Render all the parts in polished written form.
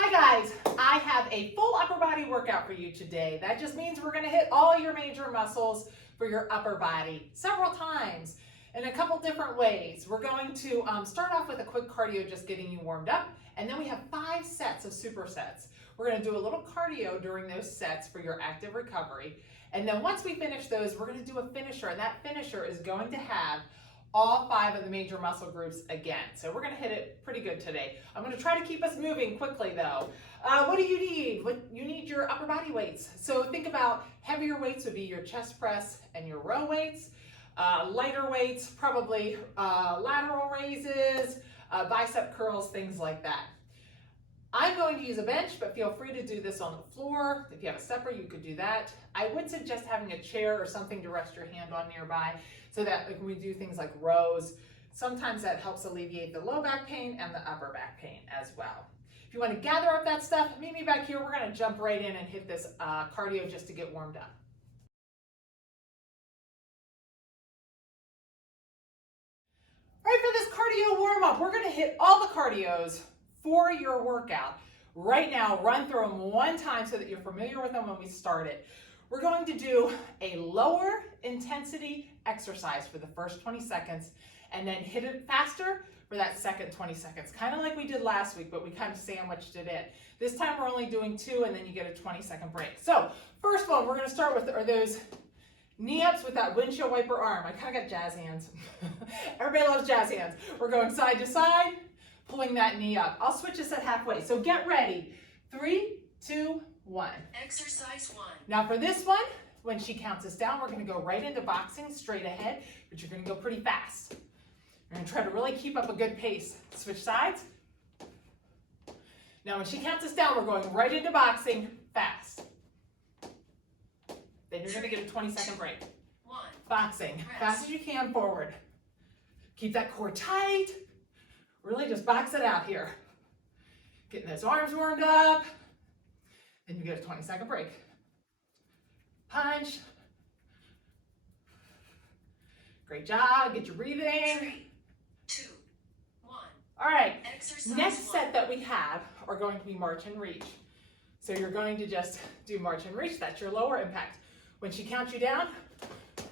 Hi guys, I have a full upper body workout for you today. That just means we're gonna hit all your major muscles for your upper body several times in a couple different ways. We're going to start off with a quick cardio, just getting you warmed up, and then we have 5 sets of supersets. We're gonna do a little cardio during those sets for your active recovery. And then once we finish those, we're gonna do a finisher, and that finisher is going to have all 5 of the major muscle groups again. So we're gonna hit it pretty good today. I'm gonna try to keep us moving quickly though. What do you need? You need your upper body weights. So think about heavier weights would be your chest press and your row weights. Lighter weights, probably lateral raises, bicep curls, things like that. I'm going to use a bench, but feel free to do this on the floor. If you have a stepper, you could do that. I would suggest having a chair or something to rest your hand on nearby so that when we do things like rows, sometimes that helps alleviate the low back pain and the upper back pain as well. If you want to gather up that stuff, meet me back here. We're going to jump right in and hit this cardio just to get warmed up. All right, for this cardio warm up, we're going to hit all the cardios for your workout. Right now, run through them one time so that you're familiar with them when we start it. We're going to do a lower intensity exercise for the first 20 seconds and then hit it faster for that second 20 seconds. Kind of like we did last week, but we kind of sandwiched it in. This time we're only doing 2 and then you get a 20-second break. So first one we're going to start with are those knee ups with that windshield wiper arm. I kind of got jazz hands. Everybody loves jazz hands. We're going side to side, pulling that knee up. I'll switch this at halfway. So get ready. 3, 2, 1. Exercise 1. Now for this one, when she counts us down, we're going to go right into boxing straight ahead, but you're going to go pretty fast. You're going to try to really keep up a good pace. Switch sides. Now when she counts us down, we're going right into boxing fast. Then you're going to get a 20-second break. 1. Boxing, fast as you can, forward. Keep that core tight. Really just box it out here. Getting those arms warmed up. Then you get a 20-second break. Punch. Great job. Get your breathing. 3, 2, 1. All right. Exercise Next 1. set that we have are going to be march and reach. So you're going to just do march and reach. That's your lower impact. When she counts you down,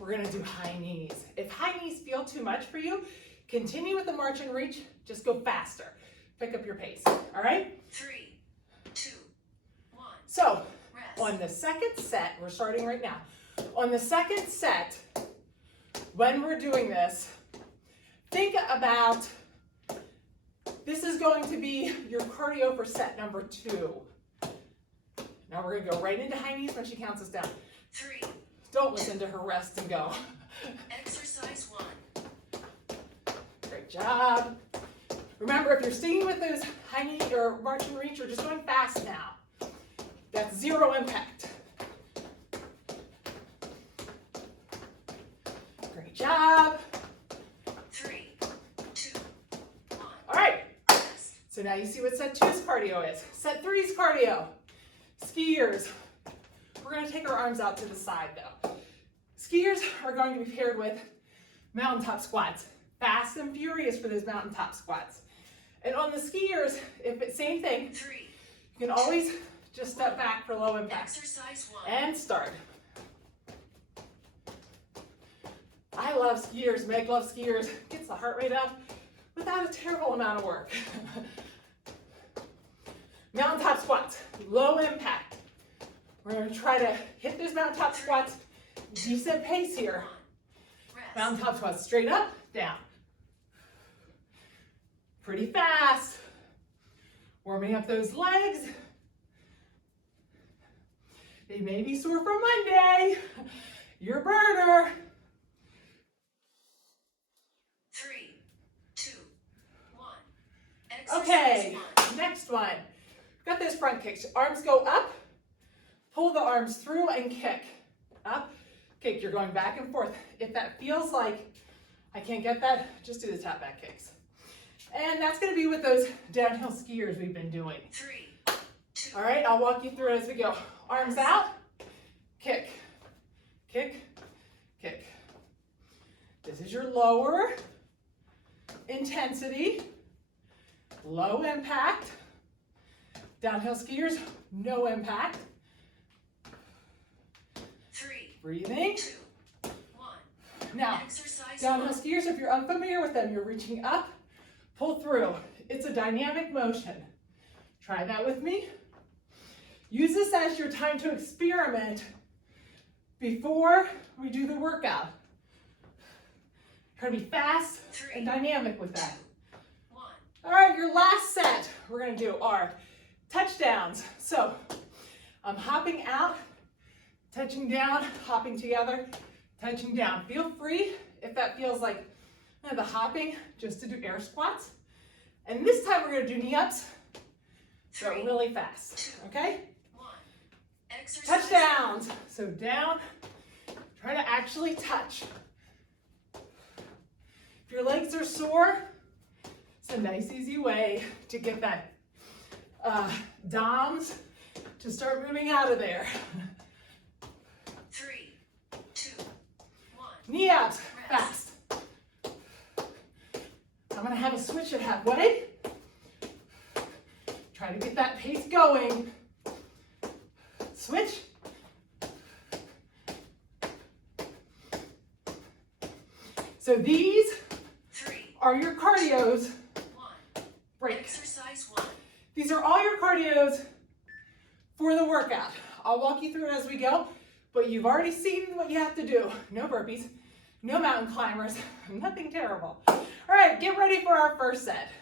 we're going to do high knees. If high knees feel too much for you, continue with the march and reach. Just go faster. Pick up your pace. All right? 3, 2, 1. So Rest. on the second set, we're starting right now. On the second set, when we're doing this, think about this is going to be your cardio for set number 2. Now we're going to go right into high knees when she counts us down. 3. Don't listen to her, rest and go. Exercise 1. Great job. Remember, if you're sticking with those high knee or march and reach, you're just going fast now. That's 0 impact. Great job. 3, 2, 1. All right. Rest. So now you see what set 2's cardio is. Set 3's cardio. Skiers. We're going to take our arms out to the side though. Skiers are going to be paired with mountaintop squats. Fast and furious for those mountaintop squats. And on the skiers, if it's same thing, 3. you can always just step back for low impact. Exercise 1. And start. I love skiers. Meg loves skiers. Gets the heart rate up without a terrible amount of work. Mountaintop squats, low impact. We're going to try to hit those mountaintop squats. Decent pace here. Rest. Mountaintop squats, straight up, down. Pretty fast. Warming up those legs. They may be sore from Monday. Your burner. 3, 2, 1. Exercise Okay, 1. next one. Got those front kicks. Arms go up. Pull the arms through and kick. Up, kick. You're going back and forth. If that feels like I can't get that, just do the top back kicks. And that's going to be with those downhill skiers we've been doing. 3, 2. All right, I'll walk you through it as we go. Arms out, kick, kick, kick. This is your lower intensity, low impact, Downhill skiers, no impact. 3, Breathing. 2, 1. Now, Exercise downhill 1. skiers, if you're unfamiliar with them, you're reaching up, pull through. It's a dynamic motion. Try that with me. Use this as your time to experiment before we do the workout. Try to be fast and dynamic with that. 1. All right, your last set we're gonna do are touchdowns. So I'm hopping out, touching down, hopping together, touching down. Feel free, if that feels like the hopping, just to do air squats. And this time we're gonna do knee-ups, but 3, really fast, okay? 1. Exercise Touchdowns. So down, try to actually touch. If your legs are sore, it's a nice, easy way to get that DOMS to start moving out of there. 3, 2, 1. Knee ups, fast. I'm gonna have a switch at halfway. Try to get that pace going. Switch. So these 3, are your cardios. 1. Break. Exercise 1. These are all your cardios for the workout. I'll walk you through it as we go, but you've already seen what you have to do. No burpees, no mountain climbers, nothing terrible. All right, get ready for our first set.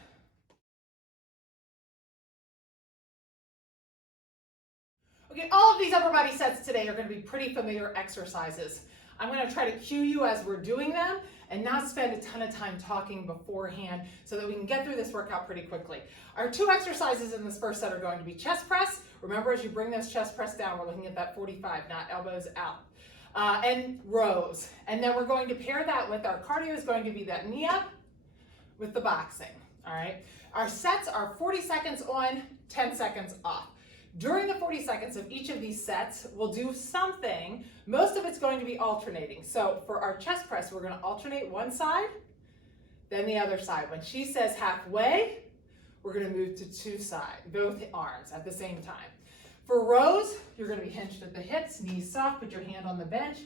Okay, all of these upper body sets today are going to be pretty familiar exercises. I'm going to try to cue you as we're doing them and not spend a ton of time talking beforehand so that we can get through this workout pretty quickly. Our two exercises in this first set are going to be chest press. Remember, as you bring those chest press down, we're looking at that 45, not elbows out. And rows. And then we're going to pair that with our cardio is going to be that knee up with the boxing, all right? Our sets are 40 seconds on, 10 seconds off. During the 40 seconds of each of these sets, we'll do something. Most of it's going to be alternating. So for our chest press, we're going to alternate one side, then the other side. When she says halfway, we're going to move to two sides, both arms at the same time. For rows, you're going to be hinged at the hips, knees soft, put your hand on the bench,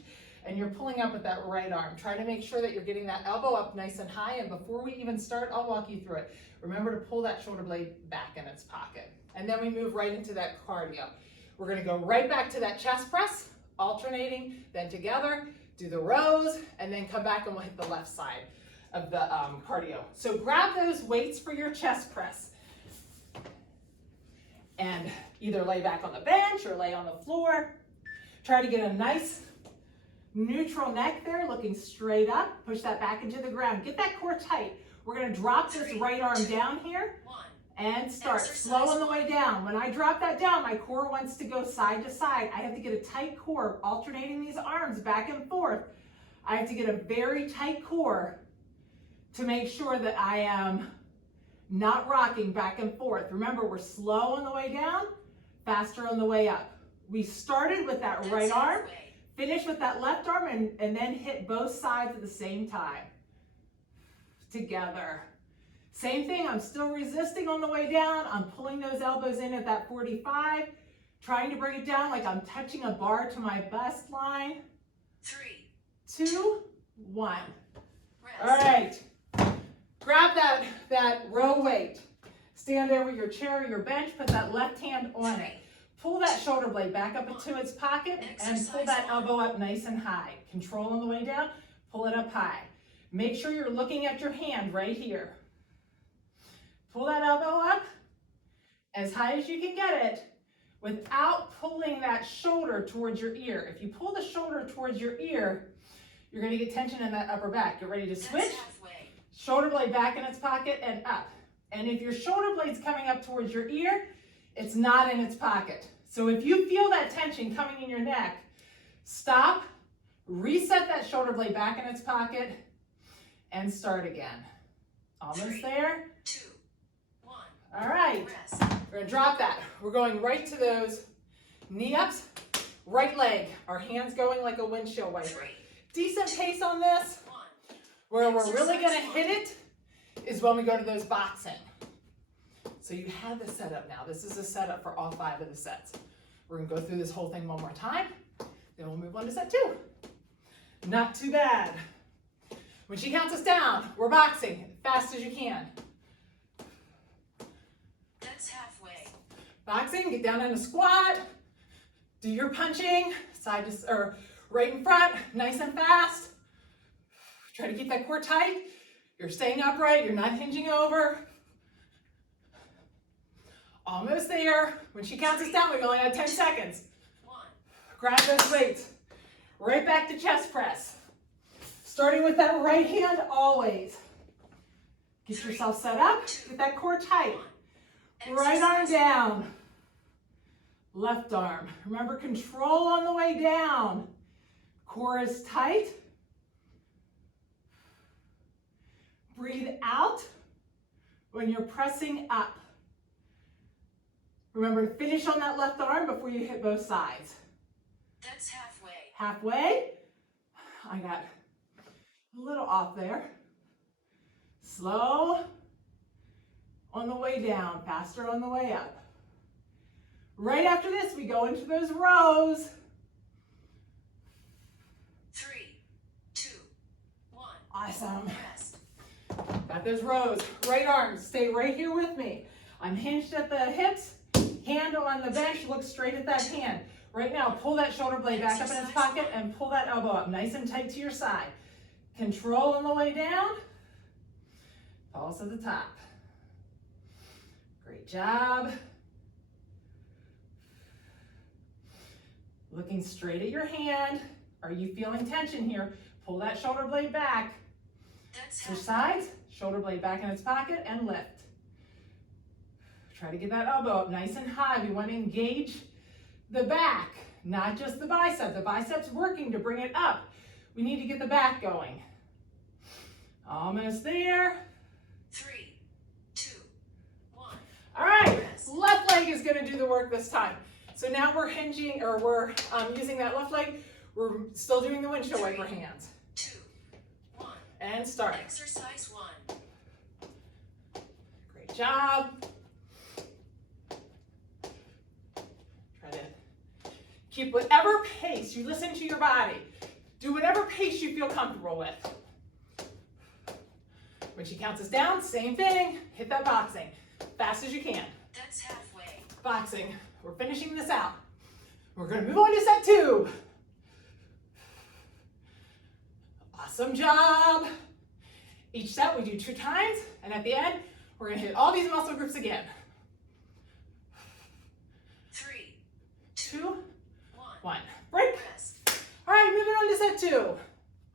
and you're pulling up with that right arm. Try to make sure that you're getting that elbow up nice and high, and before we even start, I'll walk you through it. Remember to pull that shoulder blade back in its pocket. And then we move right into that cardio. We're gonna go right back to that chest press, alternating, then together, do the rows, and then come back and we'll hit the left side of the cardio. So grab those weights for your chest press and either lay back on the bench or lay on the floor. Try to get a nice neutral neck there, looking straight up. Push that back into the ground. Get that core tight. We're gonna drop this right arm down here and start slow on the way down. When I drop that down, my core wants to go side to side. I have to get a tight core, alternating these arms back and forth. I have to get a very tight core to make sure that I am not rocking back and forth. Remember, we're slow on the way down, faster on the way up. We started with that right arm, finish with that left arm, and then hit both sides at the same time. Together. Same thing, I'm still resisting on the way down. I'm pulling those elbows in at that 45, trying to bring it down like I'm touching a bar to my bust line. 3, 2, 1. rest. All right, grab that row weight. Stand over your chair or your bench, put that left hand on it. Pull that shoulder blade back up into its pocket and pull that elbow up nice and high. Control on the way down, pull it up high. Make sure you're looking at your hand right here. Pull that elbow up as high as you can get it without pulling that shoulder towards your ear. If you pull the shoulder towards your ear, you're going to get tension in that upper back. Get ready to switch. Shoulder blade back in its pocket and up. And if your shoulder blade's coming up towards your ear, it's not in its pocket. So if you feel that tension coming in your neck, stop, reset that shoulder blade back in its pocket, and start again. Almost 3, there. 2, 1. All right, Rest. we're gonna drop that. We're going right to those knee ups, right leg, our hands going like a windshield wiper. 3, Decent pace on this. 1. Where we're really gonna hit it is when we go to those boxing. So you have the setup now. This is a setup for all 5 of the sets. We're gonna go through this whole thing one more time, then we'll move on to set 2. Not too bad. When she counts us down, we're boxing as fast as you can. That's halfway. Boxing, get down in a squat, do your punching, side to, or right in front, nice and fast. Try to keep that core tight. You're staying upright, you're not hinging over. Almost there. When she counts us down, we only have 10 seconds. 1. Grab those weights. Right back to chest press. Starting with that right hand always. Get yourself set up, get that core tight. Right arm down. Left arm. Remember, control on the way down. Core is tight. Breathe out when you're pressing up. Remember to finish on that left arm before you hit both sides. That's halfway. Halfway. I got a little off there. Slow on the way down, faster on the way up. Right after this, we go into those rows. 3, 2, 1. Awesome. Rest. Got those rows. Right arm, stay right here with me. I'm hinged at the hips, hand on the bench, look straight at that hand. Right now, pull that shoulder blade back up in its pocket and pull that elbow up nice and tight to your side. Control on the way down, pulse at the top. Great job. Looking straight at your hand. Are you feeling tension here? Pull that shoulder blade back. Switch sides, shoulder blade back in its pocket and lift. Try to get that elbow up nice and high. We want to engage the back, not just the bicep. The bicep's working to bring it up. We need to get the back going. Almost there. 3, 2, 1. All right, left leg is going to do the work this time. So now we're hinging, or we're using that left leg. We're still doing the windshield wiper hands. 2, 1. And start. Exercise 1. Great job. Try to keep whatever pace. You listen to your body. Do whatever pace you feel comfortable with. When she counts us down, same thing. Hit that boxing. Fast as you can. That's halfway. Boxing. We're finishing this out. We're going to move on to set 2. Awesome job. Each set we do 2 times, and at the end, we're going to hit all these muscle groups again. 3, 2, 1. 1. Break. Rest. All right, moving on to set 2.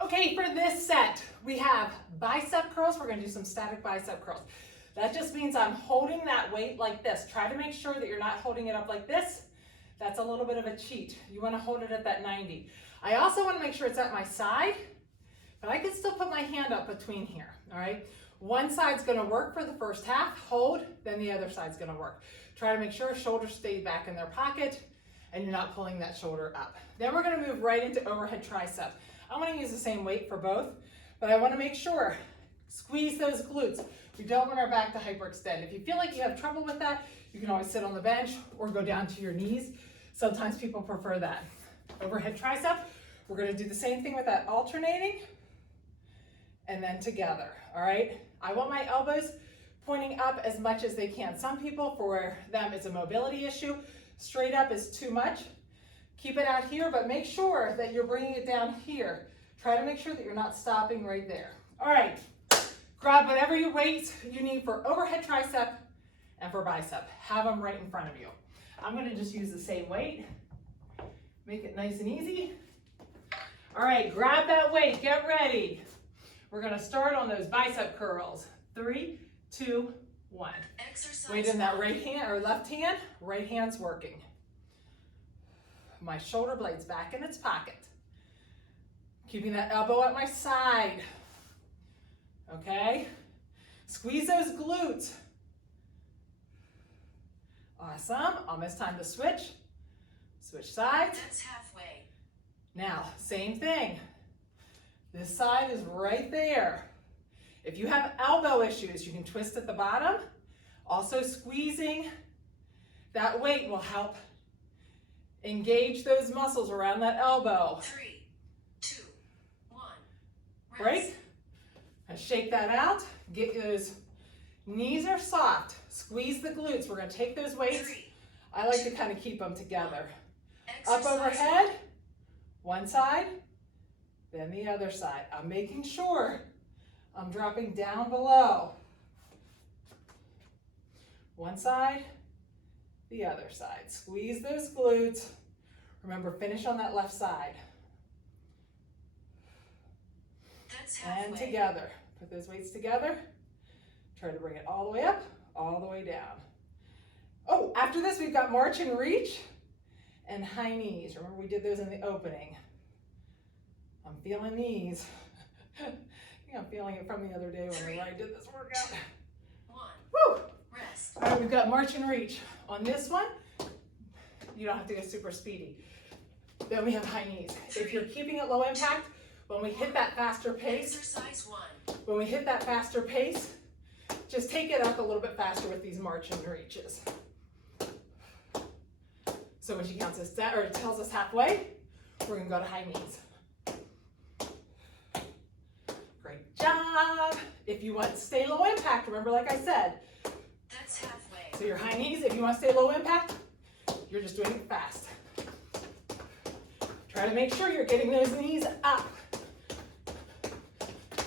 Okay, for this set, we have bicep curls. We're going to do some static bicep curls. That just means I'm holding that weight like this. Try to make sure that you're not holding it up like this. That's a little bit of a cheat. You want to hold it at that 90. I also want to make sure it's at my side, but I can still put my hand up between here, all right? One side's going to work for the first half, hold, then the other side's going to work. Try to make sure shoulders stay back in their pocket and you're not pulling that shoulder up. Then we're going to move right into overhead tricep. I'm going to use the same weight for both, but I want to make sure, squeeze those glutes. We don't want our back to hyperextend. If you feel like you have trouble with that, you can always sit on the bench or go down to your knees. Sometimes people prefer that. Overhead tricep, we're going to do the same thing with that alternating and then together, all right? I want my elbows pointing up as much as they can. Some people, for them, it's a mobility issue. Straight up is too much. Keep it out here, but make sure that you're bringing it down here. Try to make sure that you're not stopping right there. All right, grab whatever your weights you need for overhead tricep and for bicep. Have them right in front of you. I'm gonna just use the same weight. Make it nice and easy. All right, grab that weight, get ready. We're gonna start on those bicep curls. 3, 2, 1. Exercise Weight in that right hand or left hand, right hand's working. My shoulder blade's back in its pocket. Keeping that elbow at my side. Okay? Squeeze those glutes. Awesome. Almost time to switch. Switch sides. That's halfway. Now, same thing. This side is right there. If you have elbow issues, you can twist at the bottom. Also squeezing that weight will help engage those muscles around that elbow. 3, 2, 1. Break. And shake that out. Get those knees are soft. Squeeze the glutes. We're going to take those weights. 3. I like to kind of keep them together. Exercise Up overhead, one side, then the other side. I'm making sure I'm dropping down below. One side, the other side. Squeeze those glutes. Remember, finish on that left side. That's halfway. And together. Put those weights together. Try to bring it all the way up, all the way down. Oh, after this, we've got march and reach and high knees. Remember, we did those in the opening. I'm feeling these. I think I'm feeling it from the other day when I did this workout. 1. Woo! Rest. All right, we've got march and reach. On this one, you don't have to go super speedy. Then we have high knees. If you're keeping it low impact, when we hit that faster pace, Exercise 1. when we hit that faster pace, just take it up a little bit faster with these march and reaches. So when she counts us down, or tells us halfway, we're gonna go to high knees. Great job. If you want to stay low impact, remember, like I said, That's halfway. so your high knees, if you want to stay low impact, you're just doing it fast. Try to make sure you're getting those knees up.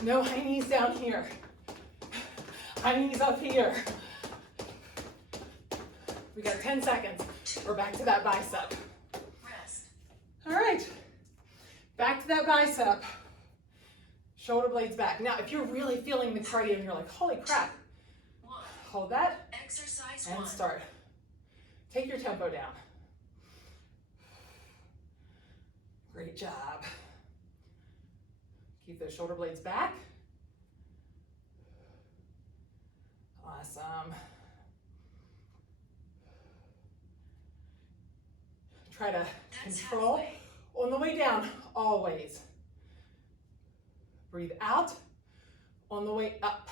No high knees down here. High knees up here. We got 10 seconds. We're back to that bicep. Rest. All right, back to that bicep. Shoulder blades back. Now, if you're really feeling the cardio and you're like, holy crap, 1. hold that Exercise and 1. start. Take your tempo down. Great job. Keep those shoulder blades back. Awesome. Try to That's control halfway. on the way down, always. Breathe out on the way up.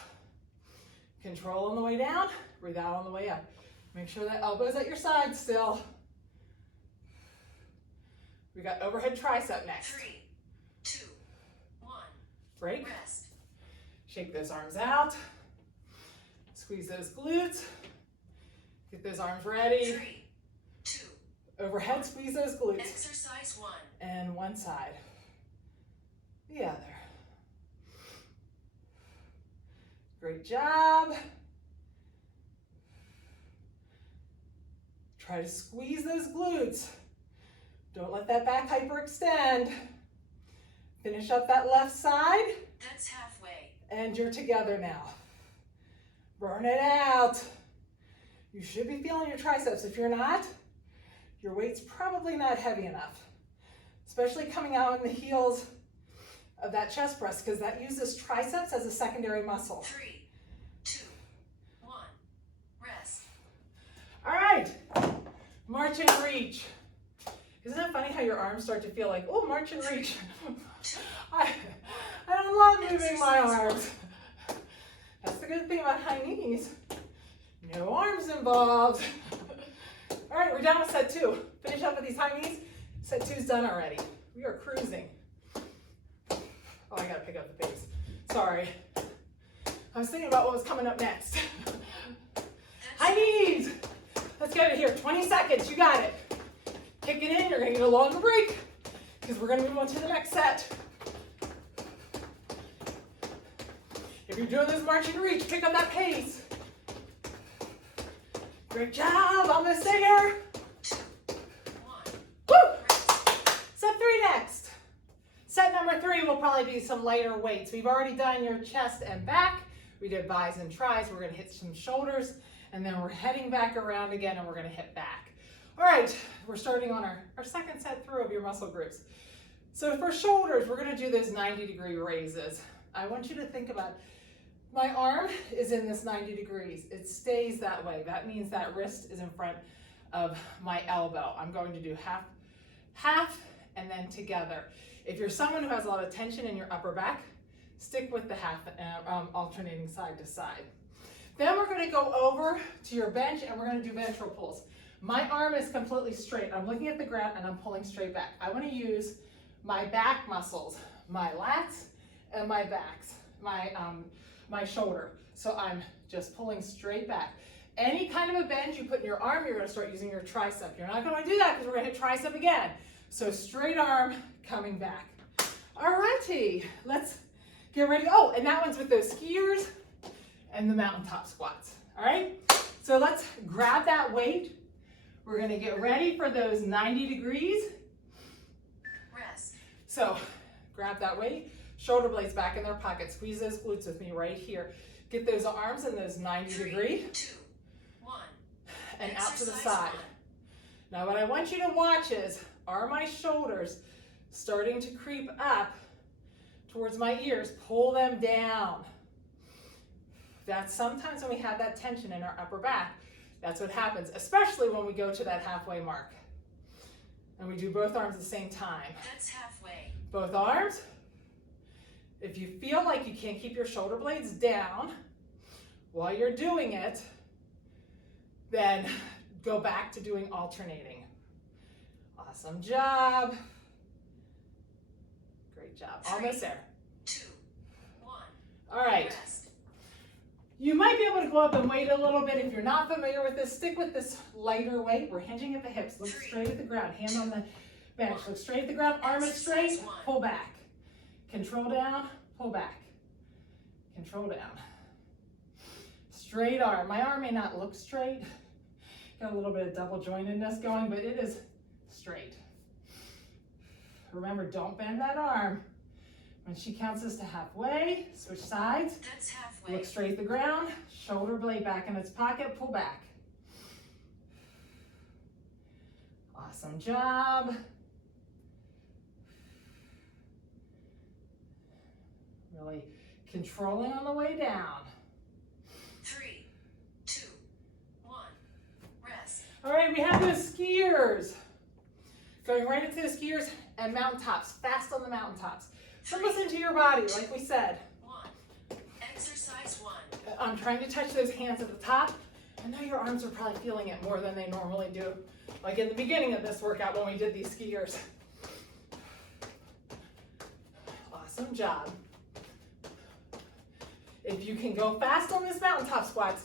Control on the way down, breathe out on the way up. Make sure that elbow's at your side still. We got overhead tricep next. 3, 2, 1. Break. Rest. Shake those arms out. Squeeze those glutes. Get those arms ready. 3, 2. Overhead, squeeze those glutes. Exercise 1. And one side, the other. Great job. Try to squeeze those glutes. Don't let that back hyperextend. Finish up that left side, That's halfway. and you're together now. Burn it out. You should be feeling your triceps. If you're not, your weight's probably not heavy enough, especially coming out in the heels of that chest press, because that uses triceps as a secondary muscle. 3, 2, 1. Rest. All right, march and reach. Isn't it funny how your arms start to feel like, oh, march and reach? I don't love moving my arms. That's the good thing about high knees. No arms involved. All right, we're down with set 2. Finish up with these high knees. Set 2's done already. We are cruising. Oh, I gotta pick up the pace. Sorry. I was thinking about what was coming up next. High knees. Let's get it here. 20 seconds, you got it. Kick it in, you're gonna get a longer break because we're gonna move on to the next set. If you're doing this march and reach, pick up that pace. Great job, almost there. 2, 1. Woo! Rest. Set 3 next. Set number 3 will probably be some lighter weights. We've already done your chest and back. We did bis and tris. We're gonna hit some shoulders, and then we're heading back around again, and we're gonna hit back. All right, we're starting on our second set through of your muscle groups. So for shoulders, we're gonna do those 90-degree raises. I want you to think about, my arm is in this 90 degrees. It stays that way. That means that wrist is in front of my elbow. I'm going to do half, half, and then together. If you're someone who has a lot of tension in your upper back, stick with the half, alternating side to side. Then we're going to go over to your bench and we're going to do ventral pulls. My arm is completely straight. I'm looking at the ground and I'm pulling straight back. I want to use my back muscles, my lats and my backs, my shoulder. So I'm just pulling straight back. Any kind of a bend you put in your arm, you're going to start using your tricep. You're not going to do that because we're going to hit tricep again. So straight arm coming back. All righty, let's get ready. Oh, and that one's with those skiers and the mountaintop squats. All right, so let's grab that weight. We're going to get ready for those 90 degrees. Rest. So grab that weight, shoulder blades back in their pocket. Squeeze those glutes with me right here. Get those arms in those 90 degree. 3, 2, 1. And out to the Exercise side. 1. Now what I want you to watch is, are my shoulders starting to creep up towards my ears? Pull them down. That's sometimes when we have that tension in our upper back. That's what happens, especially when we go to that halfway mark. And we do both arms at the same time. That's halfway. Both arms. If you feel like you can't keep your shoulder blades down while you're doing it, then go back to doing alternating. Awesome job. Great job. 3, Almost there. 2, 1. All right. Rest. You might be able to go up and wait a little bit. If you're not familiar with this, stick with this lighter weight. We're hinging at the hips. Look 3, straight at the ground. Hand on the bench. Look straight at the ground. Arm is straight. Exercise 1. Pull back. Control down. Pull back. Control down. Straight arm. My arm may not look straight. Got a little bit of double jointedness going, but it is straight. Remember, don't bend that arm. When she counts us to halfway, switch sides. That's halfway. Look straight at the ground. Shoulder blade back in its pocket. Pull back. Awesome job. Really controlling on the way down. 3, 2, 1. Rest. All right, we have those skiers. Going right into the skiers and mountaintops. Fast on the mountaintops. So listen to your body, like we said. 1. Exercise 1. I'm trying to touch those hands at the top. I know your arms are probably feeling it more than they normally do. Like in the beginning of this workout when we did these skiers. Awesome job. If you can go fast on this mountaintop squats,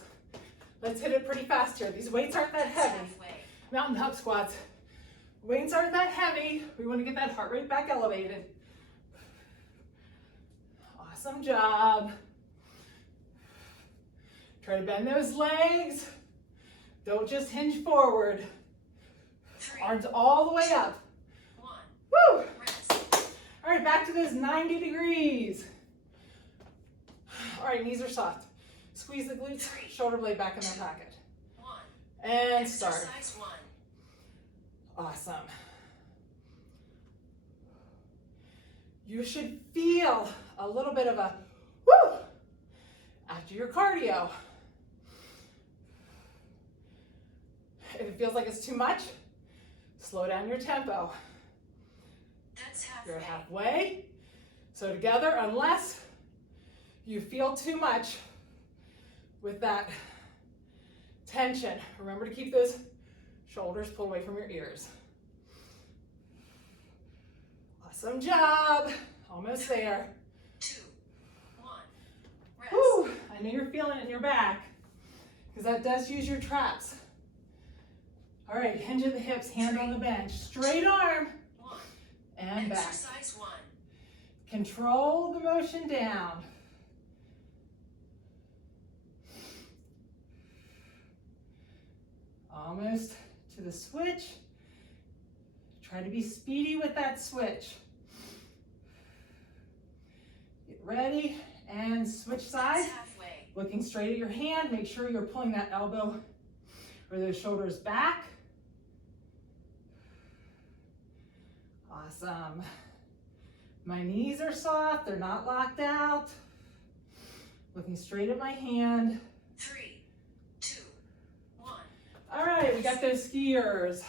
let's hit it pretty fast here. These weights aren't that That's heavy. halfway. Mountaintop squats. Weights aren't that heavy. We want to get that heart rate back elevated. Awesome job. Try to bend those legs. Don't just hinge forward. 3, Arms all the way up. 1. Woo! Rest. All right, back to those 90 degrees. All right, knees are soft. Squeeze the glutes, shoulder blade back in their pocket. 1. And start. Exercise 1. Awesome. You should feel a little bit of a woo after your cardio. If it feels like it's too much, slow down your tempo. That's halfway. You're halfway. So together, unless you feel too much with that tension, remember to keep those shoulders pulled away from your ears. Awesome job. Almost there. 2, 1. Rest. Whew. I know you're feeling it in your back because that does use your traps. All right, hinge at the hips, hand on the bench. Straight arm 1. and back. Exercise 1. Control the motion down. Almost to the switch. Try to be speedy with that switch. Get ready and switch sides. That's halfway. Looking straight at your hand. Make sure you're pulling that elbow or those shoulders back. Awesome. My knees are soft. They're not locked out. Looking straight at my hand. 3, 2, 1. All right, we got those skiers.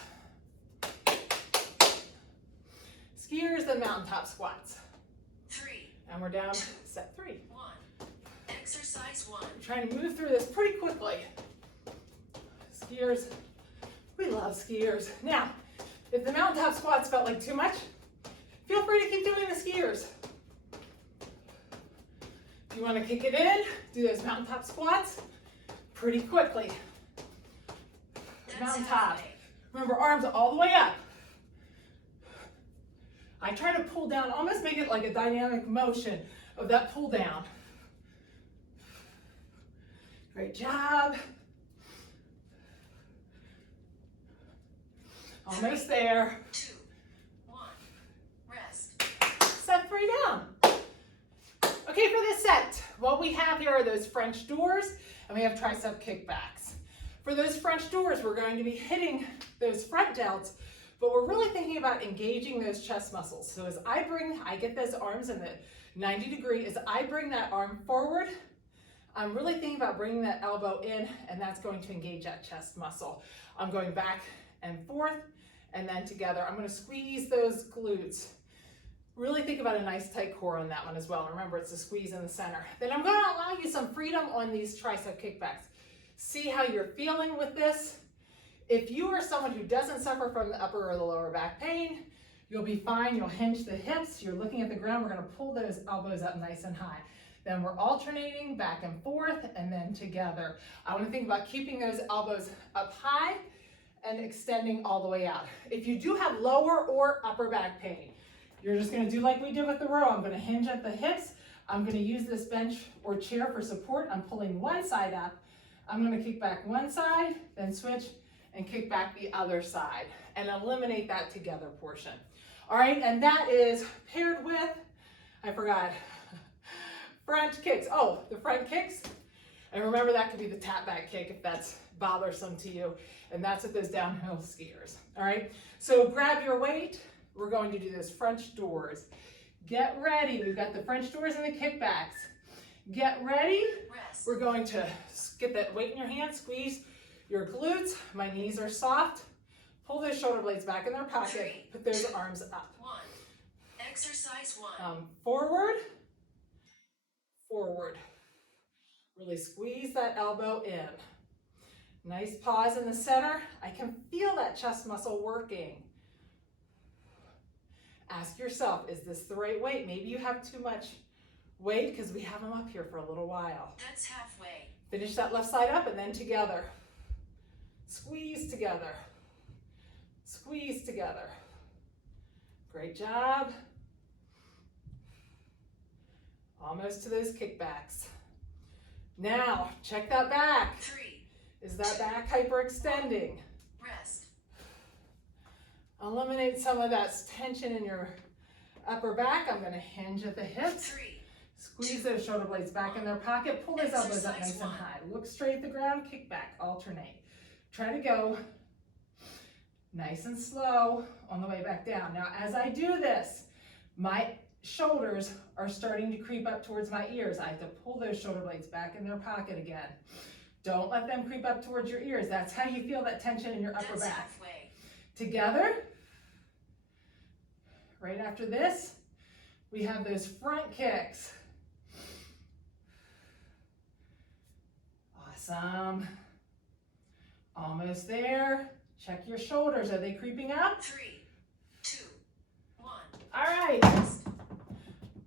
Skiers and mountaintop squats. 3, And we're down set 3. 1. Exercise 1. We're trying to move through this pretty quickly. Skiers, we love skiers. Now, if the mountaintop squats felt like too much, feel free to keep doing the skiers. If you want to kick it in, do those mountaintop squats pretty quickly. Mountaintop. Remember, arms all the way up. I try to pull down, almost make it like a dynamic motion of that pull down. Great job. Almost there. 2, 1, rest. Set 3 down. Okay, for this set, what we have here are those French doors, and we have tricep kickbacks. For those French doors, we're going to be hitting those front delts, but we're really thinking about engaging those chest muscles. So as I get those arms in the 90 degree, as I bring that arm forward, I'm really thinking about bringing that elbow in, and that's going to engage that chest muscle. I'm going back and forth, and then together. I'm going to squeeze those glutes. Really think about a nice tight core on that one as well. Remember, it's a squeeze in the center. Then I'm going to allow you some freedom on these tricep kickbacks. See how you're feeling with this. If you are someone who doesn't suffer from the upper or the lower back pain, you'll be fine. You'll hinge the hips. You're looking at the ground. We're going to pull those elbows up nice and high. Then we're alternating back and forth and then together. I want to think about keeping those elbows up high and extending all the way out. If you do have lower or upper back pain, you're just going to do like we did with the row. I'm going to hinge at the hips. I'm going to use this bench or chair for support. I'm pulling one side up. I'm going to kick back one side, then switch and kick back the other side and eliminate that together portion. All right, and that is paired with, I forgot, front kicks. Oh, the front kicks. And remember, that could be the tap back kick if that's bothersome to you. And that's with those downhill skiers. All right, so grab your weight. We're going to do those French doors. Get ready. We've got the French doors and the kickbacks. Get ready. Rest. We're going to get that weight in your hand, squeeze your glutes. My knees are soft. Pull those shoulder blades back in their pocket. 3, Put those 2, arms up. 1. Exercise 1. Forward, forward. Really squeeze that elbow in. Nice pause in the center. I can feel that chest muscle working. Ask yourself, is this the right weight? Maybe you have too much weight because we have them up here for a little while. That's halfway. Finish that left side up and then together. Squeeze together. Squeeze together. Great job. Almost to those kickbacks. Now, check that back. 3. Is that back hyperextending? Rest. Eliminate some of that tension in your upper back. I'm going to hinge at the hips. 3. Squeeze those shoulder blades back in their pocket. Pull those elbows up Exercise nice and 1. high. Look straight at the ground. Kick back. Alternate. Try to go nice and slow on the way back down. Now, as I do this, my shoulders are starting to creep up towards my ears. I have to pull those shoulder blades back in their pocket again. Don't let them creep up towards your ears. That's how you feel that tension in your upper That's back. halfway. Together. Right after this, we have those front kicks. Awesome. Almost there. Check your shoulders. Are they creeping up? 3, 2, 1. All right.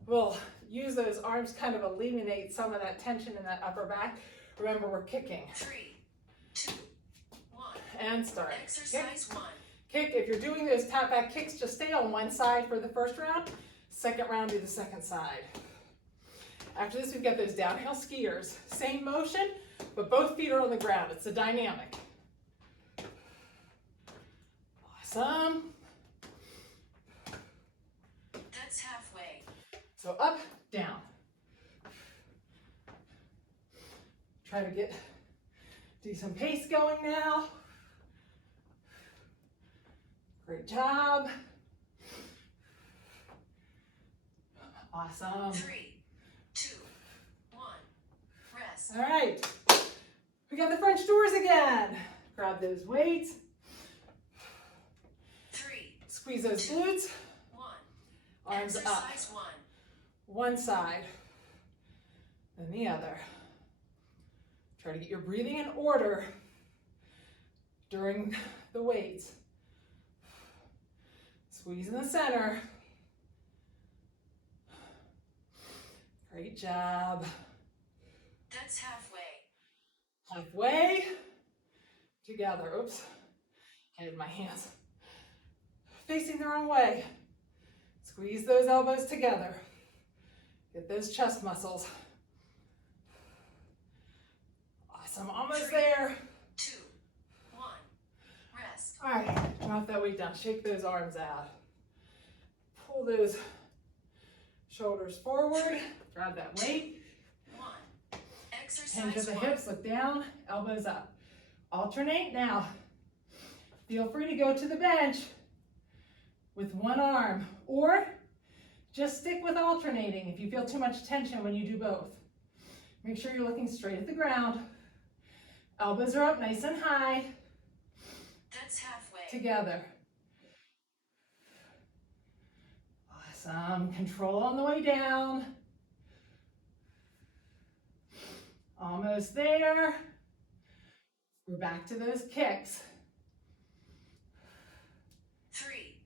We'll use those arms, kind of eliminate some of that tension in that upper back. Remember, we're kicking. 3, 2, 1. And start. Exercise 1. Kick. If you're doing those tap back kicks, just stay on one side for the first round. Second round, do the second side. After this, we've got those downhill skiers. Same motion, but both feet are on the ground. It's a dynamic. Awesome. That's halfway. So up, down. Try to do some pace going now. Great job. Awesome. 3, 2, 1. Rest. All right. We got the French doors again. Grab those weights. 3, Squeeze those glutes. 1. Arms up. Exercise 1. One side. then the other. Try to get your breathing in order during the weights. Squeeze in the center. Great job. That's halfway. Halfway. Together. Oops. I had my hands facing the wrong way. Squeeze those elbows together. Get those chest muscles. Awesome. Almost there. 2, 1. Rest. All right. Drop that weight down. Shake those arms out. Pull those shoulders forward. Grab that weight. 1. Hands at Exercise the 1. hips. Look down. Elbows up. Alternate now. Feel free to go to the bench with one arm, or just stick with alternating if you feel too much tension when you do both. Make sure you're looking straight at the ground. Elbows are up nice and high. That's halfway. Together. Awesome. Control on the way down. Almost there. We're back to those kicks. 3,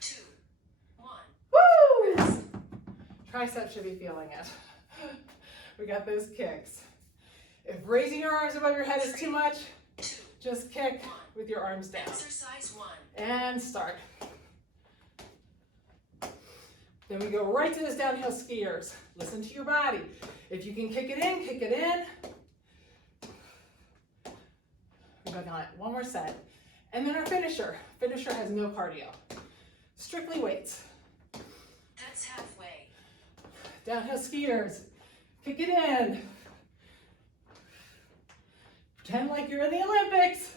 2, 1. Woo! Tricep should be feeling it. We got those kicks. If raising your arms above your head is too much, 2, just kick with your arms down. Exercise 1. And start. Then we go right to those downhill skiers. Listen to your body. If you can kick it in, kick it in. We're back on it. One more set. And then our finisher. Finisher has no cardio. Strictly weights. That's halfway. Downhill skiers. Kick it in. Pretend like you're in the Olympics.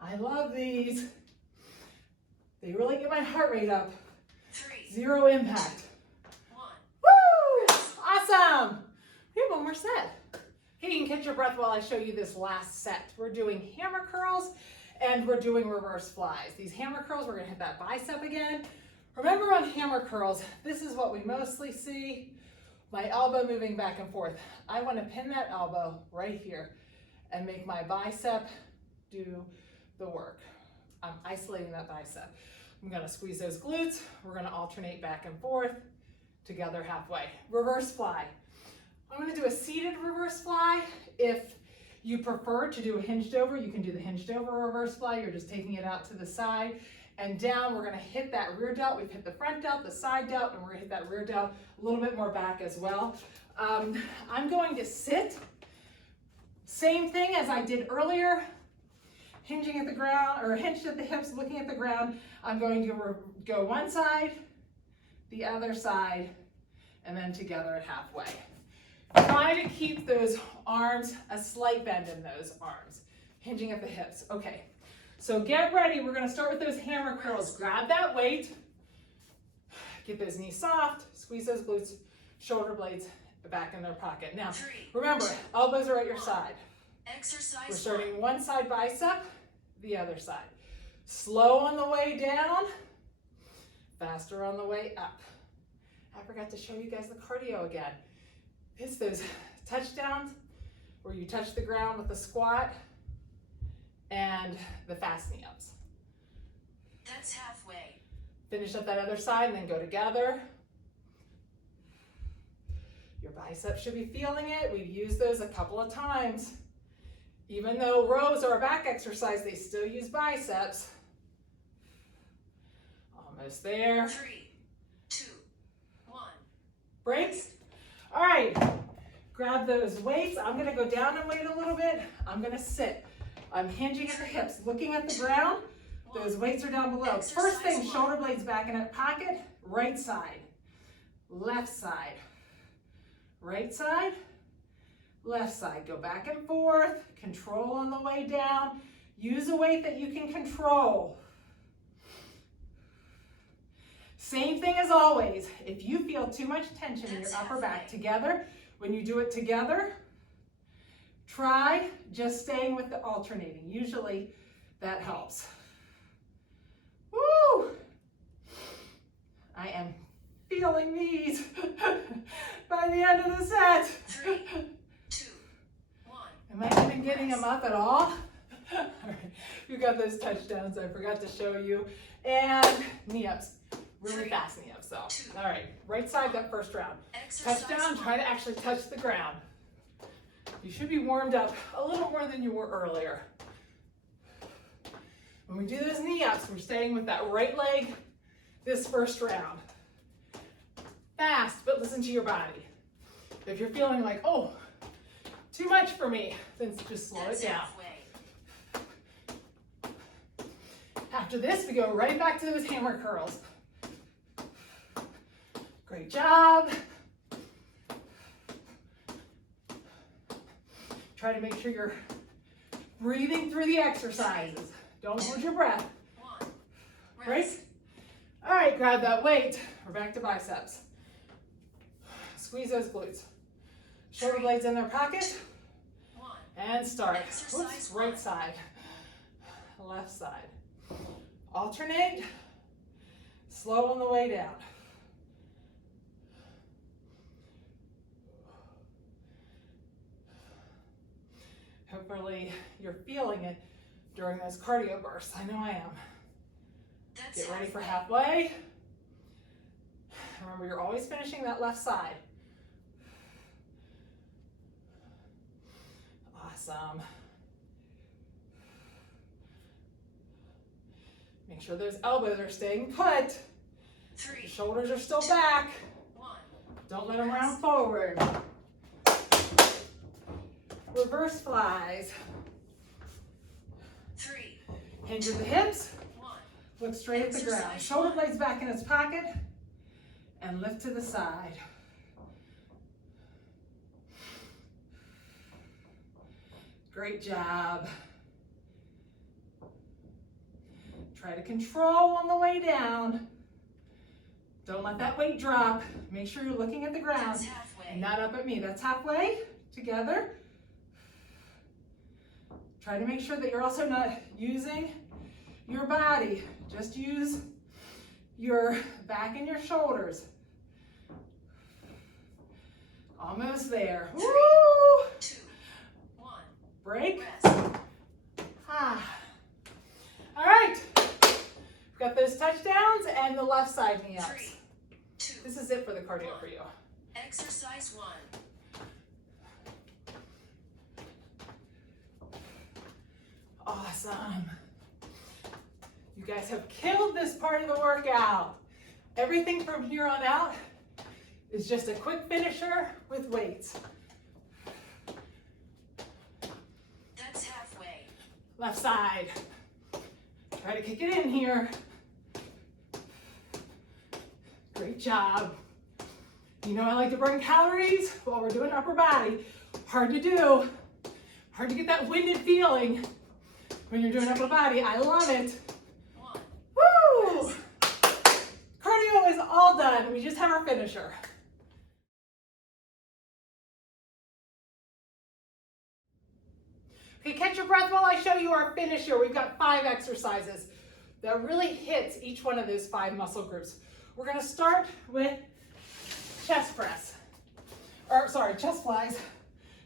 I love these. They really get my heart rate up. 3, Zero impact. 1. Woo! Awesome! We have one more set. Okay, you can catch your breath while I show you this last set. We're doing hammer curls and we're doing reverse flies. These hammer curls, we're gonna hit that bicep again. Remember on hammer curls, this is what we mostly see. My elbow moving back and forth. I wanna pin that elbow right here and make my bicep do the work. I'm isolating that bicep. I'm gonna squeeze those glutes. We're gonna alternate back and forth, together halfway. Reverse fly. I'm gonna do a seated reverse fly. If you prefer to do a hinged over, you can do the hinged over reverse fly. You're just taking it out to the side and down. We're gonna hit that rear delt. We've hit the front delt, the side delt, and we're gonna hit that rear delt a little bit more back as well. I'm going to sit. Same thing as I did earlier. Hinging at the ground, or hinged at the hips, looking at the ground. I'm going to go one side, the other side, and then together at halfway. Try to keep those arms, a slight bend in those arms. Hinging at the hips. Okay, so get ready. We're gonna start with those hammer curls. Grab that weight, get those knees soft, squeeze those glutes, shoulder blades back in their pocket. Now, 3, remember, elbows are at your side. Exercise We're 1. starting one side bicep, the other side. Slow on the way down, faster on the way up. I forgot to show you guys the cardio again. It's those touchdowns where you touch the ground with the squat and the fast knee-ups. That's halfway. Finish up that other side and then go together. Your biceps should be feeling it. We've used those a couple of times. Even though rows are a back exercise, they still use biceps. Almost there. 3, 2, 1. Break. All right, grab those weights. I'm gonna go down and weight a little bit. I'm gonna sit. I'm hinging at the hips, looking at the ground. Those weights are down below. First thing, shoulder blades back in that pocket. Right side, left side, right side, left side. Go back and forth. Control on the way down. Use a weight that you can control. Same thing as always. If you feel too much tension in your upper back together, when you do it together, try just staying with the alternating. Usually that helps. Woo! I am feeling these by the end of the set. 3, 2, 1. Am I even getting them up at all? All right, you got those touchdowns I forgot to show you. And knee ups, really fast knee ups though. All right, right side that first round. Touchdown, try to actually touch the ground. You should be warmed up a little more than you were earlier. When we do those knee ups, we're staying with that right leg this first round. Fast, but listen to your body. If you're feeling like, oh, too much for me, then just slow it down. After this, we go right back to those hammer curls. Great job. Try to make sure you're breathing through the exercises. Don't hold your breath. Right? All right, grab that weight. We're back to biceps. Squeeze those glutes. Shoulder blades in their pocket. And start. Whoops, right side. Left side. Alternate. Slow on the way down. Hopefully you're feeling it during those cardio bursts. I know I am. Get ready for halfway. Remember, you're always finishing that left side. Awesome. Make sure those elbows are staying put. 3, The shoulders are still back. 1. Don't let them round forward. Reverse flies. 3, Hinge of the hips. 1. Look straight at the ground. Shoulder blades back in its pocket. And lift to the side. Great job. Try to control on the way down. Don't let that weight drop. Make sure you're looking at the ground and not up at me. That's halfway together. Try to make sure that you're also not using your body. Just use your back and your shoulders. Almost there. 3, Woo! 2, 1. Break. Rest. Ah. All right. We've got those touchdowns and the left side knee 3, ups. 2. This is it for the cardio for you. Exercise 1. Awesome. You guys have killed this part of the workout. Everything from here on out is just a quick finisher with weights. That's halfway. Left side. Try to kick it in here. Great job. You know I like to burn calories while we're doing upper body. Hard to do. Hard to get that winded feeling when you're doing upper body. I love it. 1. Woo! Cardio is all done. We just have our finisher. Okay, catch your breath while I show you our finisher. We've got 5 exercises that really hits each one of those 5 muscle groups. We're gonna start with chest press, or sorry, chest flies.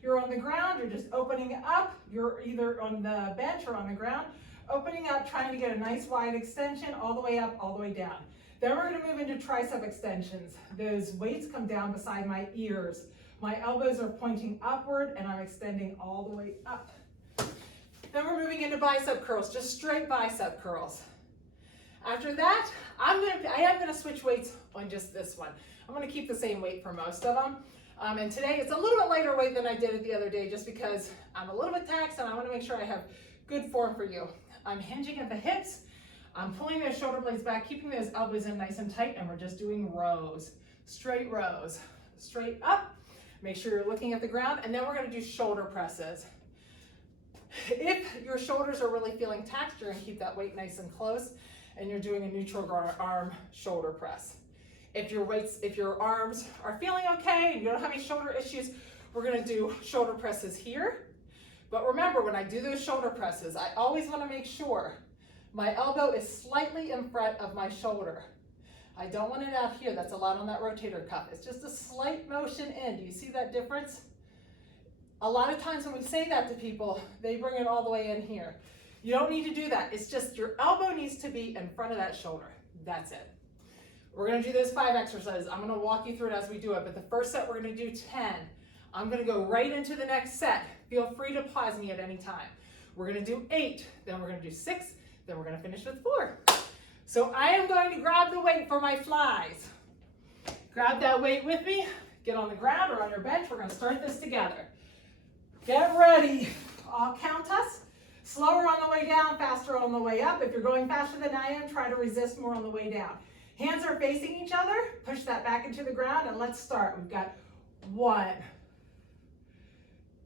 You're on the ground, you're just opening up. You're either on the bench or on the ground, opening up, trying to get a nice wide extension all the way up, all the way down. Then we're gonna move into tricep extensions. Those weights come down beside my ears. My elbows are pointing upward and I'm extending all the way up. Then we're moving into bicep curls, just straight bicep curls. After that, I am gonna switch weights on just this one. I'm gonna keep the same weight for most of them. And today it's a little bit lighter weight than I did it the other day just because I'm a little bit taxed and I wanna make sure I have good form for you. I'm hinging at the hips. I'm pulling those shoulder blades back, keeping those elbows in nice and tight, and we're just doing rows, straight rows. Straight up, make sure you're looking at the ground, and then we're gonna do shoulder presses. If your shoulders are really feeling taxed, you're gonna keep that weight nice and close, and you're doing a neutral arm shoulder press. If your arms are feeling okay and you don't have any shoulder issues, we're gonna do shoulder presses here. But remember, when I do those shoulder presses, I always wanna make sure my elbow is slightly in front of my shoulder. I don't want it out here. That's a lot on that rotator cuff. It's just a slight motion in. Do you see that difference? A lot of times when we say that to people, they bring it all the way in here. You don't need to do that. It's just your elbow needs to be in front of that shoulder. That's it. We're going to do those 5 exercises. I'm going to walk you through it as we do it. But the first set, we're going to do 10. I'm going to go right into the next set. Feel free to pause me at any time. We're going to do 8. Then we're going to do 6. Then we're going to finish with 4. So I am going to grab the weight for my flies. Grab that weight with me. Get on the ground or on your bench. We're going to start this together. Get ready. I'll count us. Slower on the way down, faster on the way up. If you're going faster than I am, try to resist more on the way down. Hands are facing each other. Push that back into the ground and let's start. We've got 1,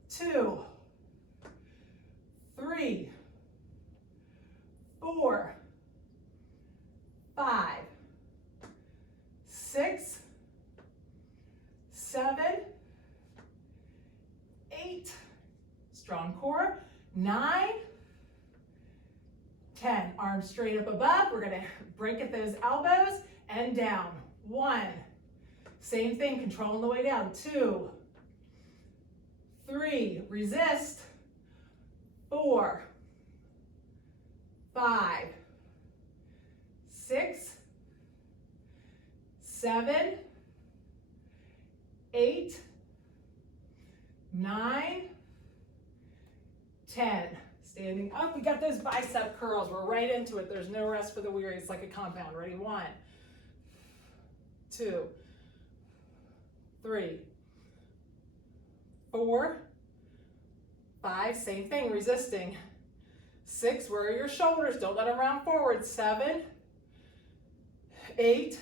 2, 3, 4, 5, 6, 7, 8, strong core, 9, 10. Arms straight up above. We're going to break at those elbows and down. 1. Same thing, controlling the way down. 2, 3, resist. 4, 5, 6, 7, 8, 9, 10. Standing up, we got those bicep curls. We're right into it. There's no rest for the weary. It's like a compound. Ready? 1, 2, 3, 4, 5. Same thing, resisting. 6, where are your shoulders? Don't let them round forward. 7, 8,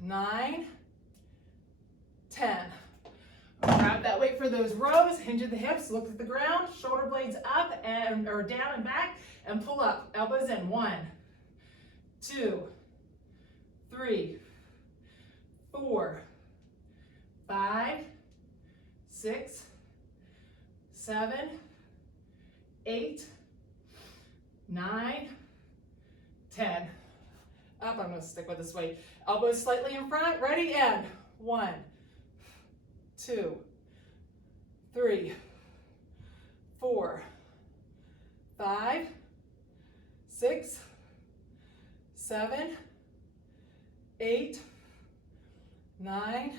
9, 10. Grab that weight for those rows, hinge at the hips, look at the ground, shoulder blades up and or down and back, and pull up. Elbows in. 1, 2, 3, 4, 5, 6, 7, 8, 9, 10. Up, I'm going to stick with this weight. Elbows slightly in front. Ready? And 1, 2, 3, 4, 5, 6, 7, 8, 9,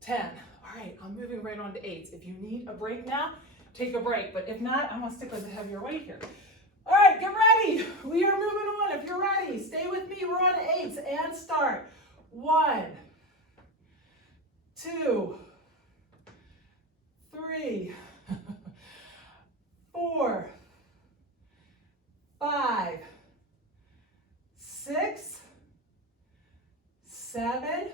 10. All right, I'm moving right on to 8s. If you need a break now, take a break. But if not, I'm going to stick with the heavier weight here. All right, get ready. We are moving on. If you're ready, stay with me. We're on 8s and start. 1, 2, 3, 4, 5, 6, 7,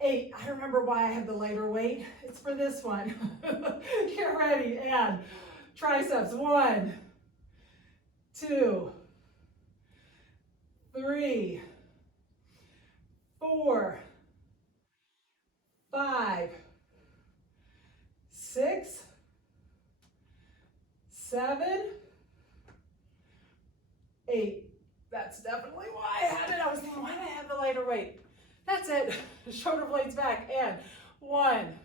8. I remember why I have the lighter weight. It's for this one. Get ready. And triceps. 1, 2, 3, 4, 5, 6, 7, 8. That's definitely why I had it. I was thinking, why did I have the lighter weight? That's it. Shoulder blades back. And 1,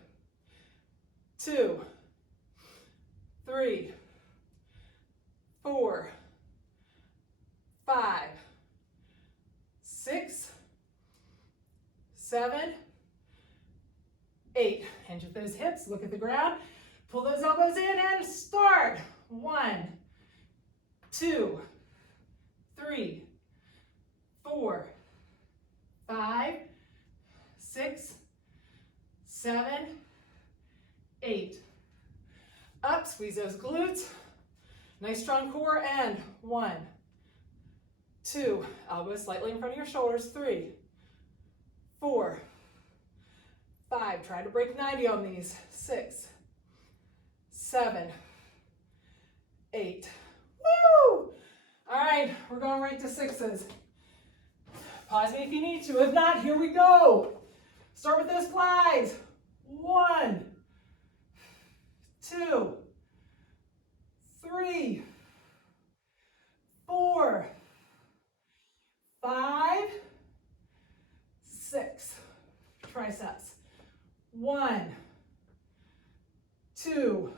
2, 3, 4, 5, 6, 7, 8. Hinge at those hips. Look at the ground. Pull those elbows in and start. 1, 2, 3, 4, 5, 6, 7, 8. Up, squeeze those glutes. Nice strong core. And 1, 2, elbows slightly in front of your shoulders. 3, 4, 5. Try to break 90 on these. 6, 7, 8. Woo! All right, we're going right to 6s. Pause me if you need to. If not, here we go. Start with those flies. 1, 2, 3, 4, 5, 6, triceps. 1, 2,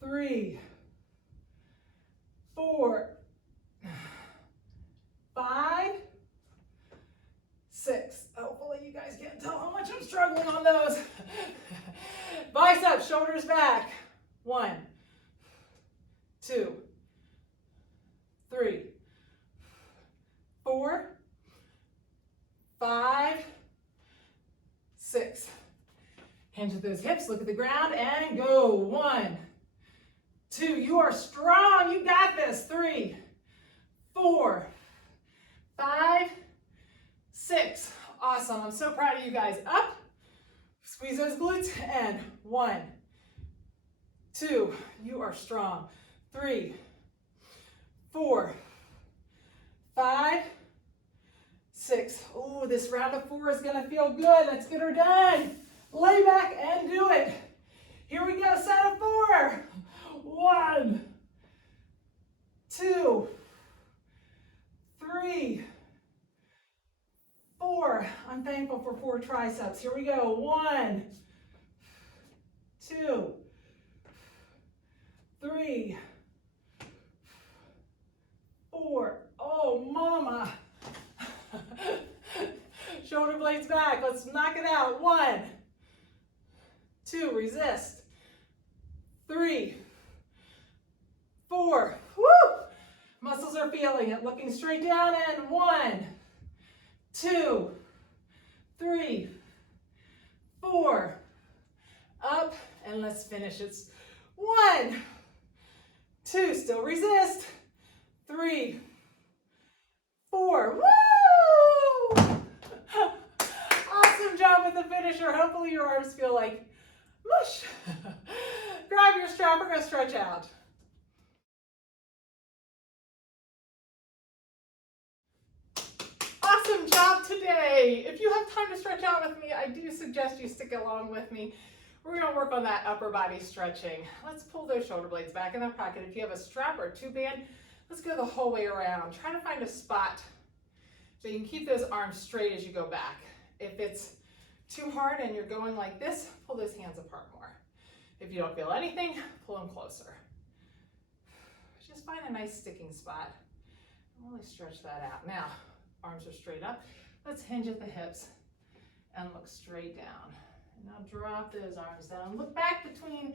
3, 4, 5, 6. Hopefully you guys can't tell how much I'm struggling on those. Biceps, shoulders back. 1, 2, 3, 4, 5, 6. Hinge at those hips, look at the ground, and go. 1, 2, you are strong, you got this. 3, 4, 5, 6. Awesome, I'm so proud of you guys. Up, squeeze those glutes, and 1, 2, you are strong. 3, 4, 5, 6. Oh, this round of 4 is gonna feel good. Let's get her done. Lay back and do it. Here we go, set of 4. 1, 2, 3, 4. I'm thankful for 4 triceps. Here we go. 1, 2, 3, 4. Oh, mama. Shoulder blades back. Let's knock it out. 1, 2, resist. 3, 4. Woo! Muscles are feeling it. Looking straight down, and 1, 2, 3, 4. Up, and let's finish it. 1, 2, still resist. 3, 4. Woo! Awesome job with the finisher. Hopefully your arms feel like mush. Grab your strap, we're gonna stretch out. Awesome job today. If you have time to stretch out with me, I do suggest you stick along with me. We're gonna work on that upper body stretching. Let's pull those shoulder blades back in their pocket. If you have a strap or a two-band, let's go the whole way around. Try to find a spot so you can keep those arms straight as you go back. If it's too hard and you're going like this, pull those hands apart more. If you don't feel anything, pull them closer. Just find a nice sticking spot. Really stretch that out. Now, arms are straight up. Let's hinge at the hips and look straight down. And now drop those arms down. Look back between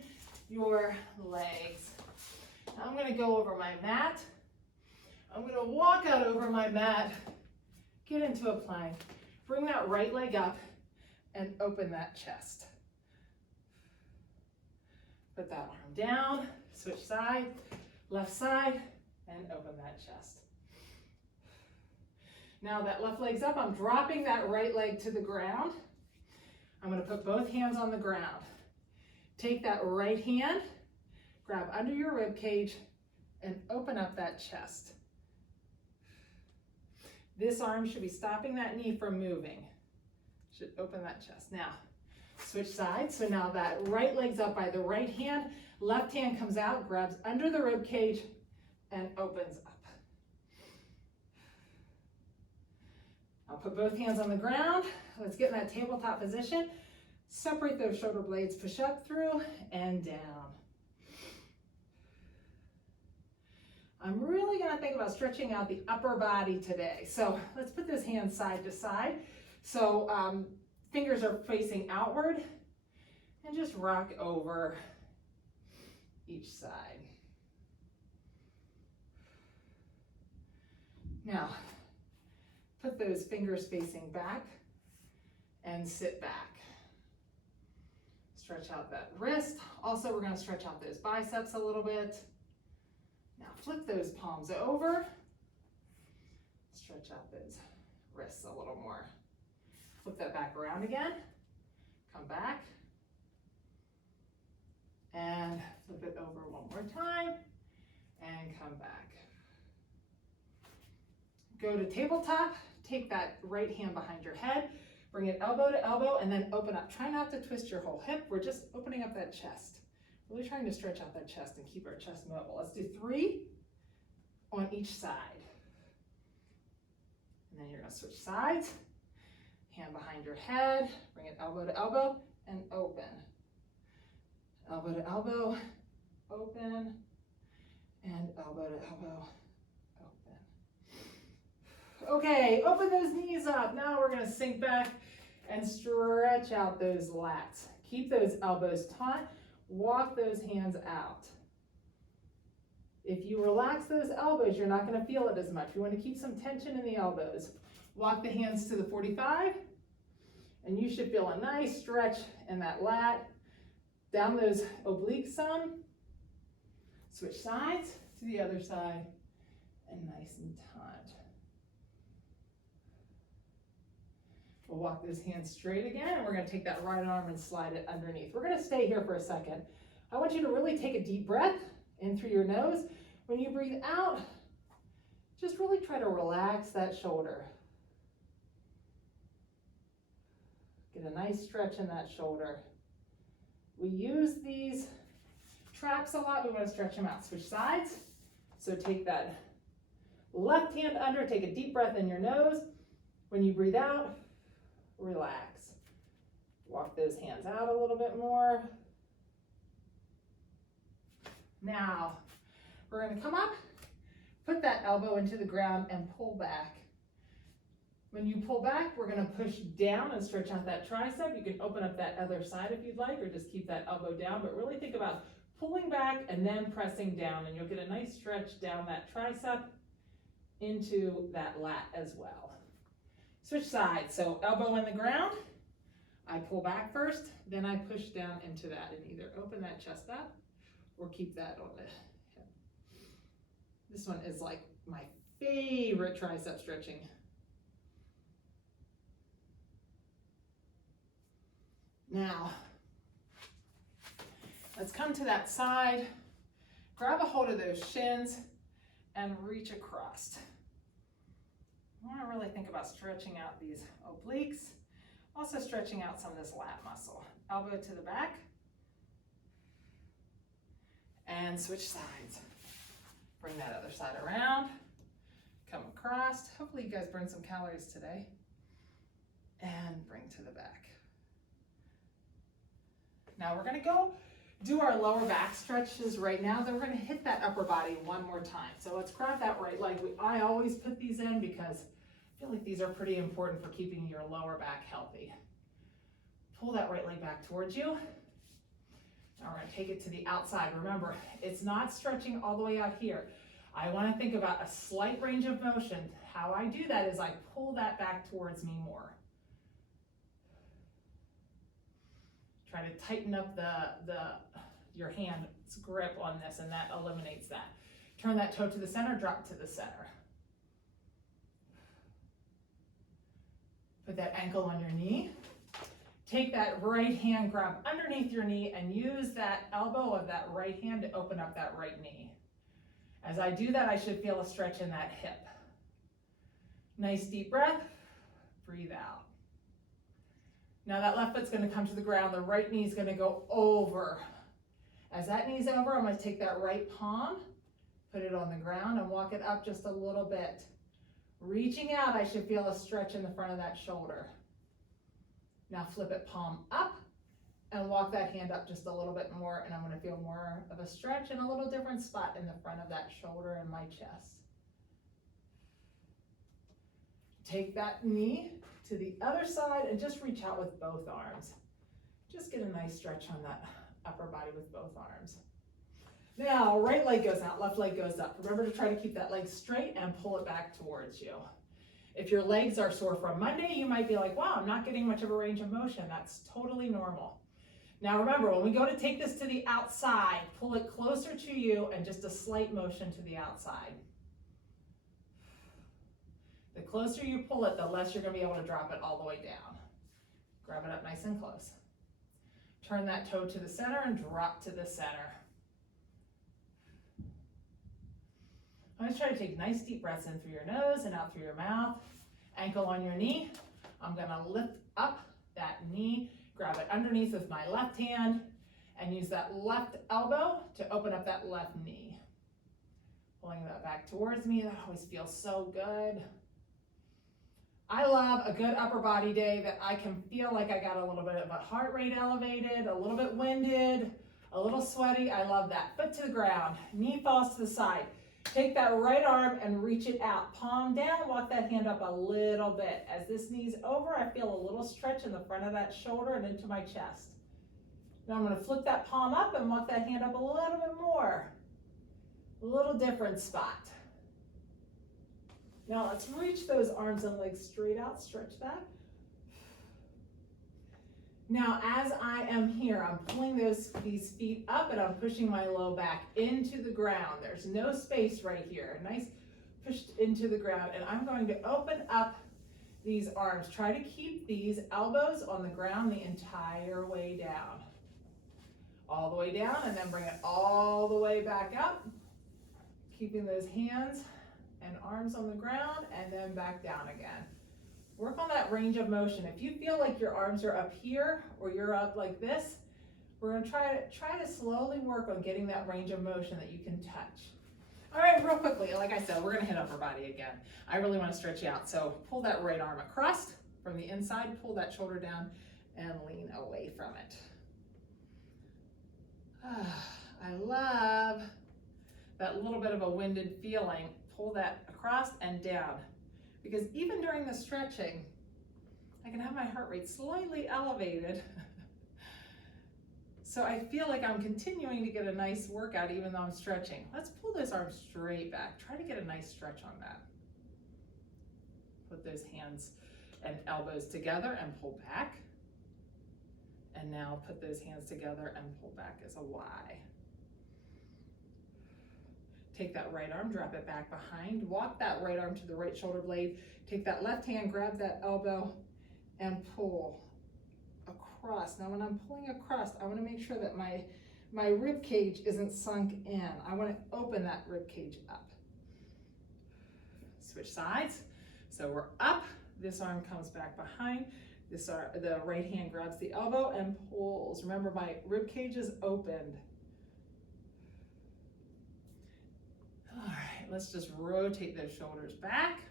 your legs. Now I'm gonna go over my mat. I'm gonna walk out over my mat, get into a plank. Bring that right leg up and open that chest. Put that arm down, switch side, left side, and open that chest. Now that left leg's up, I'm dropping that right leg to the ground. I'm gonna put both hands on the ground. Take that right hand, grab under your rib cage, and open up that chest. This arm should be stopping that knee from moving. Should open that chest. Now, switch sides. So now that right leg's up by the right hand, left hand comes out, grabs under the rib cage, and opens up. I'll put both hands on the ground. Let's get in that tabletop position. Separate those shoulder blades, push up through and down. I'm really gonna think about stretching out the upper body today. So let's put those hands side to side. So fingers are facing outward and just rock over each side. Now, put those fingers facing back and sit back. Stretch out that wrist. Also, we're gonna stretch out those biceps a little bit. Now flip those palms over. Stretch out those wrists a little more. Flip that back around again. Come back. And flip it over one more time. And come back. Go to tabletop. Take that right hand behind your head. Bring it elbow to elbow and then open up. Try not to twist your whole hip. We're just opening up that chest. Really trying to stretch out that chest and keep our chest mobile. Let's do 3 on each side. And then you're gonna switch sides. Hand behind your head, bring it elbow to elbow and open. Elbow to elbow, open, and elbow to elbow, open. Okay, open those knees up. Now we're gonna sink back and stretch out those lats. Keep those elbows taut, walk those hands out. If you relax those elbows, you're not gonna feel it as much. You wanna keep some tension in the elbows. Walk the hands to the 45, and you should feel a nice stretch in that lat. Down those obliques some. Switch sides to the other side, and nice and taut. We'll walk those hands straight again, and we're gonna take that right arm and slide it underneath. We're gonna stay here for a second. I want you to really take a deep breath in through your nose. When you breathe out, just really try to relax that shoulder. Get a nice stretch in that shoulder. We use these traps a lot. We want to stretch them out. Switch sides. So take that left hand under, take a deep breath in your nose. When you breathe out, relax. Walk those hands out a little bit more. Now, we're going to come up, put that elbow into the ground and pull back. When you pull back, we're going to push down and stretch out that tricep. You can open up that other side if you'd like, or just keep that elbow down, but really think about pulling back and then pressing down, and you'll get a nice stretch down that tricep into that lat as well. Switch sides. So elbow in the ground, I pull back first, then I push down into that, and either open that chest up or keep that on the hip. This one is like my favorite tricep stretching. Now, let's come to that side, grab a hold of those shins and reach across. I want to really think about stretching out these obliques, also stretching out some of this lat muscle. Elbow to the back and switch sides. Bring that other side around, come across. Hopefully you guys burned some calories today. And bring to the back. Now we're gonna go do our lower back stretches right now. Then we're gonna hit that upper body one more time. So let's grab that right leg. I always put these in because I feel like these are pretty important for keeping your lower back healthy. Pull that right leg back towards you. Now we're gonna take it to the outside. Remember, it's not stretching all the way out here. I wanna think about a slight range of motion. How I do that is I pull that back towards me more. Try to tighten up your hand's grip on this, and that eliminates that. Turn that toe to the center, drop to the center. Put that ankle on your knee. Take that right hand, grab underneath your knee, and use that elbow of that right hand to open up that right knee. As I do that, I should feel a stretch in that hip. Nice deep breath, breathe out. Now that left foot's gonna come to the ground, the right knee's gonna go over. As that knee's over, I'm gonna take that right palm, put it on the ground and walk it up just a little bit. Reaching out, I should feel a stretch in the front of that shoulder. Now flip it palm up and walk that hand up just a little bit more, and I'm gonna feel more of a stretch in a little different spot in the front of that shoulder and my chest. Take that knee to the other side and just reach out with both arms. Just get a nice stretch on that upper body with both arms. Now, right leg goes out, left leg goes up. Remember to try to keep that leg straight and pull it back towards you. If your legs are sore from Monday, you might be like, wow, I'm not getting much of a range of motion. That's totally normal. Now remember, when we go to take this to the outside, pull it closer to you and just a slight motion to the outside. The closer you pull it, the less you're gonna be able to drop it all the way down. Grab it up nice and close. Turn that toe to the center and drop to the center. I'm gonna try to take nice deep breaths in through your nose and out through your mouth. Ankle on your knee. I'm gonna lift up that knee, grab it underneath with my left hand, and use that left elbow to open up that left knee. Pulling that back towards me, that always feels so good. I love a good upper body day that I can feel like I got a little bit of a heart rate elevated, a little bit winded, a little sweaty. I love that. Foot to the ground, knee falls to the side. Take that right arm and reach it out. Palm down, walk that hand up a little bit. As this knee's over, I feel a little stretch in the front of that shoulder and into my chest. Now I'm going to flip that palm up and walk that hand up a little bit more. A little different spot. Now let's reach those arms and legs straight out, stretch that. Now as I am here, I'm pulling these feet up and I'm pushing my low back into the ground. There's no space right here. Nice pushed into the ground, and I'm going to open up these arms. Try to keep these elbows on the ground the entire way down. All the way down, and then bring it all the way back up. Keeping those hands and arms on the ground, and then back down again. Work on that range of motion. If you feel like your arms are up here or you're up like this, we're going to try to slowly work on getting that range of motion that you can touch. All right, real quickly, like I said, we're going to hit upper body again. I really want to stretch you out. So pull that right arm across from the inside, pull that shoulder down, and lean away from it. I love that little bit of a winded feeling. Pull that across and down, because even during the stretching, I can have my heart rate slightly elevated. So I feel like I'm continuing to get a nice workout even though I'm stretching. Let's pull those arms straight back. Try to get a nice stretch on that. Put those hands and elbows together and pull back. And now put those hands together and pull back as a Y. Take that right arm, drop it back behind. Walk that right arm to the right shoulder blade. Take that left hand, grab that elbow, and pull across. Now when I'm pulling across, I want to make sure that my rib cage isn't sunk in. I want to open that rib cage up. Switch sides. So we're up. This arm comes back behind. The right hand grabs the elbow and pulls. Remember, my rib cage is opened. All right, let's just rotate those shoulders back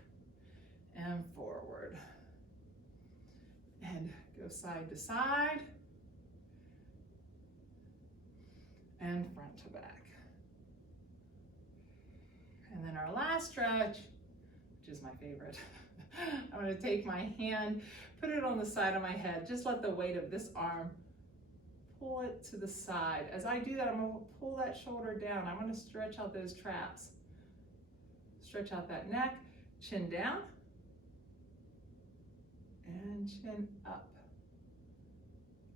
and forward. And go side to side. And front to back. And then our last stretch, which is my favorite. I'm going to take my hand, put it on the side of my head. Just let the weight of this arm pull it to the side. As I do that, I'm going to pull that shoulder down. I'm going to stretch out those traps. Stretch out that neck, chin down, and chin up.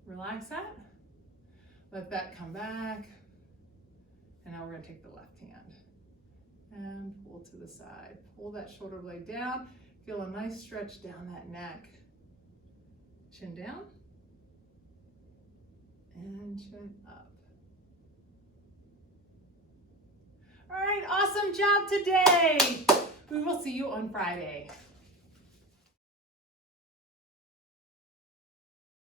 Relax that. Let that come back. And now we're going to take the left hand and pull to the side. Pull that shoulder blade down. Feel a nice stretch down that neck. Chin down and chin up. All right, awesome job today. We will see you on Friday.